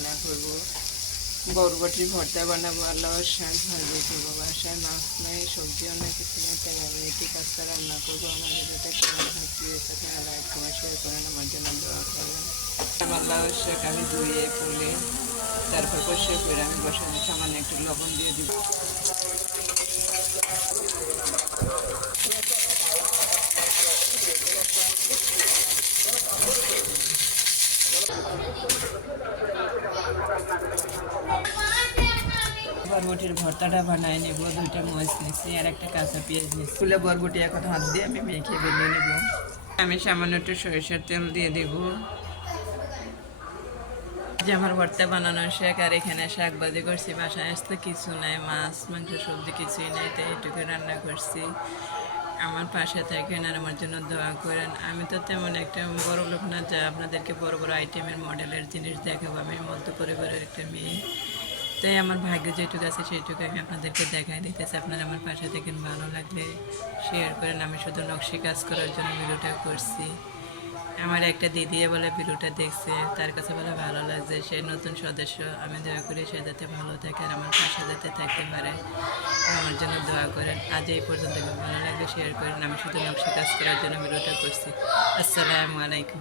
রান্না করব। বরবটির ভর্তা বানাবো, আল্লাহর শাক ভাজি করবো। বাসায় মাছ নেই, সবজিও নেই, কিছু নেই, তাই আমি একটি কাজটা রান্না করবো। আমার ভিডিওটা কেমন হচ্ছে আপনারা লাইক কমেন্ট শেয়ার করেন, আমার জন্য দোয়া করবেন। আল্লাহর শাক আমি ধুয়ে পুড়ে তারপর পরিষ্কার করে আমি বসানো, সামান্য একটু লবণ দিয়ে দিব। বরবটির ভর্তাটা বানায় নেব। 2টা মরিচ নিচ্ছি আর একটা কাঁচা পেঁয়াজ নিচ্ছি। ফুলে বরবটি এখন হাত দিয়ে আমি মেখে বেঁধে নেব। আমি সামান্য একটু সরিষার তেল দিয়ে দেব। যে আমার ভর্তা বানানো শেখ, আর এখানে শাক ভাজি করছি। বাসায় আসতে কিছু নাই, মাছ মাংস সবজি কিছুই নেই, তাই এটুকু রান্না করছি। আমার পাশে থাকেন আর আমার জন্য দোয়া করেন। আমি তো তেমন একটা বড় লোক না যা আপনাদেরকে বড় বড় আইটেমের মডেলের জিনিস দেখাবো। আমি মধ্য পরিবারের একটা মেয়ে, তাই আমার ভাগ্য যেটুকু আছে সেইটুকু আমি আপনাদেরকে দেখাই দিতেছি। আপনারা আমার পাশে দেখেন, ভালো লাগলে শেয়ার করেন। আমি শুধু নকশি কাজ করার জন্য ভিডিওটা করছি। আমার একটা দিদি বলে ভিডিওটা দেখছে, তার কাছে বলে ভালো লাগছে, সে নতুন সদস্য। আমি দোয়া করি সে যাতে ভালো থাকে আর আমার পাশে যাতে থাকতে পারে, আমার জন্য দোয়া করেন। আজ এই পর্যন্ত, ভালো লাগলে শেয়ার করেন। আমি শুধু নকশি কাজ করার জন্য ভিডিওটা করছি। আসসালামু আলাইকুম।